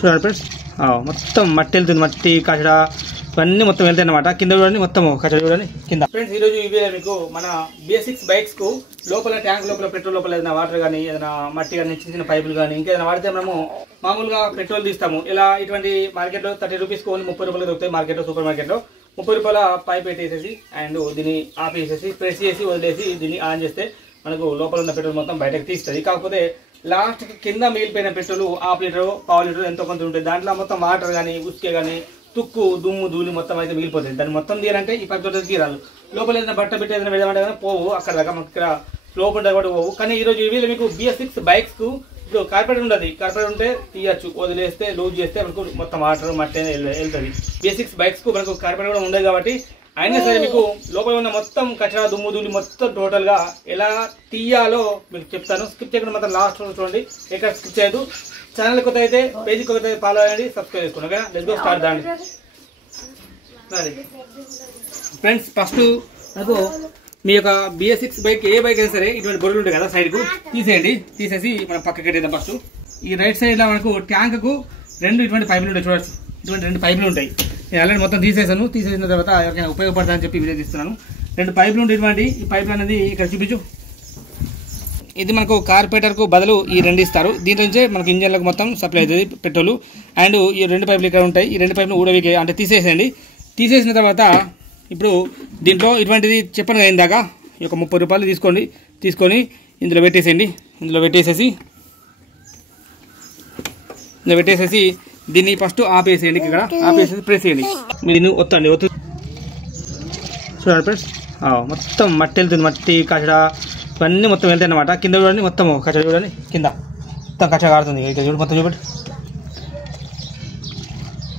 చూడండి ఫ్రెండ్స్, మొత్తం మట్టి వెళ్తుంది, మట్టి కచడా ఇవన్నీ మొత్తం వెళ్తాయి అన్నమాట. కింద చూడండి, మొత్తం కచడా చూడండి కింద. ఫ్రెండ్స్, ఈరోజు ఇవే మీకు మన BS6 బైక్స్ కు లోపల ట్యాంక్ లోపల పెట్రోల్ లోపల ఏదైనా వాటర్ కానీ ఏదైనా మట్టి కానీ చిన్న చిన్న పైపులు కానీ ఇంకేదైనా వాడితే మనము మామూలుగా పెట్రోల్ తీస్తాము. ఇలా ఇటువంటి మార్కెట్లో 30 రూపీస్కి ఓన్లీ 30 రూపాయలు దొరుకుతాయి మార్కెట్లో, సూపర్ మార్కెట్లో. 30 రూపాయల పైప్ పెట్టేసేసి అండ్ దీన్ని ఆపేసేసి ప్రెస్ చేసి వదిలేసి దీన్ని ఆన్ చేస్తే మనకు లోపల ఉన్న పెట్రోల్ మొత్తం బయటకు తీస్తుంది. కాకపోతే లాస్ట్కి కింద మిగిలిపోయిన పెట్రోల్ ½ లీటర్ పావు లీటర్ ఎంతో కొంత ఉంటుంది. దాంట్లో మొత్తం వాటర్ కానీ ఉసుకే కానీ తుక్కు దుమ్ము ధూళి మొత్తం అయితే మిగిలిపోతుంది. దాన్ని మొత్తం తీయాలంటే ఈ పైప్ తోటి తీరాలి. లోపల ఏదైనా బట్ట పెట్టి ఏదైనా వెళ్ళమంటే కానీ పోవు, అక్కడ దాకా మనకి ఇక్కడ లోపల కూడా పోవు. కానీ ఈరోజు వీళ్ళు మీకు BS6 బైక్స్కు ఇప్పుడు కార్పొరేట్ ఉండదు. కార్పొరేట్ ఉంటే తీయచ్చు, వదిలేస్తే లూజ్ చేస్తే మనకు మొత్తం వాటర్ మట్టి వెళ్తుంది. BS6 బైక్స్కు మనకు కార్పొరేట్ కూడా ఉండదు కాబట్టి అయినా సరే మీకు లోపల ఉన్న మొత్తం కచరా దుమ్ము ధూళి మొత్తం టోటల్గా ఎలా తీయాలో మీకు చెప్తాను. స్కిప్ చేయకుండా మాత్రం లాస్ట్ చూడండి, ఎక్కడ స్కిప్ చేయదు. ఛానల్ కొత్త అయితే పేజీ కొత్త అయితే ఫాలో అయ్యండి, సబ్స్క్రైబ్ చేసుకోండి. ఓకే, లెట్స్ గో స్టార్ట్ దాండి. ఫ్రెండ్స్, ఫస్ట్ నాకు మీ యొక్క BS6 బైక్ ఏ బైక్ అయినా సరే ఇటువంటి బొరులు ఉంటాయి కదా సైడ్కు తీసేయండి. తీసేసి మనం పక్కకి పెట్టేద్దాం. ఫస్ట్ ఈ రైట్ సైడ్లో మనకు ట్యాంక్కు 2 ఇటువంటి పైపులు ఉంటాయి. చూడవచ్చు, ఇటువంటి 2 పైపులు ఉంటాయి. నేను ఆల్రెడీ మొత్తం తీసేసాను. తీసేసిన తర్వాత ఎవరికైనా ఉపయోగపడతానని చెప్పి వీడియో తీస్తున్నాను. 2 పైపులు ఉండేటువంటి ఈ పైపులు అనేది ఇక్కడ చూపించు. ఇది మనకు కార్పొరేటర్కు బదులు ఈ 2 ఇస్తారు. దీంట్లో నుంచే మనకు ఇంజన్లకు మొత్తం సప్లై అవుతుంది పెట్రోల్. అండ్ ఈ 2 పైపులు ఇక్కడ ఉంటాయి. ఈ 2 పైపులు ఊడవికి అంటే తీసేసేయండి. తీసేసిన తర్వాత ఇప్పుడు దీంట్లో ఇటువంటిది చెప్పను అయిందాక ఈ యొక్క 30 రూపాయలు తీసుకొని ఇందులో పెట్టేసేయండి. ఇందులో పెట్టేసేసి దీన్ని ఫస్ట్ ఆపేసేయండి. ఇక్కడ ఆపేసేసి ప్రెస్ చేయండి. మీరు దీన్ని ఒత్తండి. చూడండి ఫ్రెండ్స్, మొత్తం మట్టి వెళ్తుంది, మట్టి కచడా ఇవన్నీ మొత్తం వెళ్తాయి అన్నమాట. కింద చూడండి, మొత్తం కచడా చూడండి కింద మొత్తం కచడా కారుతుంది. ఇక్కడ చూడండి, మొత్తం చూపెట్టి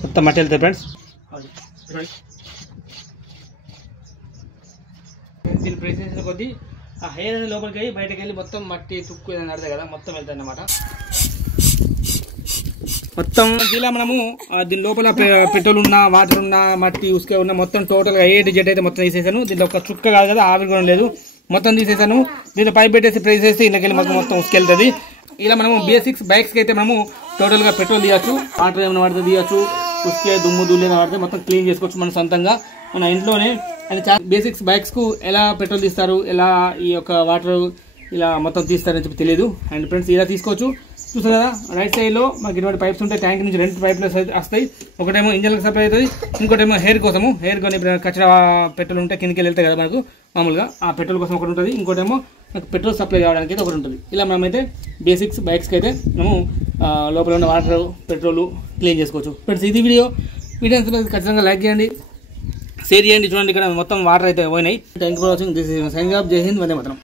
మొత్తం మట్టి వెళ్తాయి ఫ్రెండ్స్. దీన్ని ప్రెస్ చేసిన కొద్దీ ఆ హెయిర్ అనేది లోపలికి వెళ్ళి బయటకు వెళ్ళి మొత్తం మట్టి తుక్కు ఏదైనా అడతాయి కదా మొత్తం వెళ్తాయి అన్నమాట. మొత్తం ఇలా మనము దీని లోపల పెట్రోల్ ఉన్న వాటర్ ఉన్న మట్టి ఉసుకే ఉన్న మొత్తం టోటల్గా A to Z అయితే మొత్తం తీసేసాను. దీంట్లో ఒక చుక్క కాదు కదా, ఆవిరి కూడా లేదు, మొత్తం తీసేసాను. దీంట్లో పైప్ పెట్టేసి ప్రెస్ చేస్తే ఇంట్లోకి వెళ్ళి మొత్తం ఉసుకెళ్తుంది. ఇలా మనము BS6 బైక్స్కి అయితే మనము టోటల్గా పెట్రోల్ తీయచ్చు, వాటర్ ఏమైనా పడితే తీయచ్చు, ఉసుకే దుమ్ము ధూళి ఏమైనా పడితే మొత్తం క్లీన్ చేసుకోవచ్చు మన సొంతంగా మన ఇంట్లోనే. అండ్ BS6 బైక్స్కు ఎలా పెట్రోల్ తీస్తారు, ఎలా ఈ యొక్క వాటర్ ఇలా మొత్తం తీస్తారని చెప్పి తెలియదు. అండ్ ఫ్రెండ్స్, ఇలా తీసుకోవచ్చు. చూస్తారు కదా, రైట్ సైడ్లో మనకి ఇటువంటి పైప్స్ ఉంటాయి. ట్యాంక్ నుంచి 2 పైపులు వస్తాయి. ఒకటేమో ఇంజన్లకు సప్లై అవుతుంది, ఇంకోటేమో హెయిర్ కోసము. హెయిర్ కొని కచరా పెట్రోల్ ఉంటే కిందకి వెళ్తాయి కదా మనకు మామూలుగా, ఆ పెట్రోల్ కోసం ఒకటి ఉంటుంది. ఇంకోటేమో మనకు పెట్రోల్ సప్లై కావడానికి అయితే ఒకటి ఉంటుంది. ఇలా మనమైతే BS6 బైక్స్కి అయితే మనము లోపల ఉన్న వాటర్ పెట్రోల్ క్లీన్ చేసుకోవచ్చు. ఫ్రెండ్స్, ఇది వీడియో ఖచ్చితంగా లైక్ చేయండి, షేర్ చేయండి. చూడండి, ఇక్కడ మొత్తం వాటర్ అయితే పోయినాయి. Thank you for watching. This is signing off. జై హింద్, వందే మాతరం.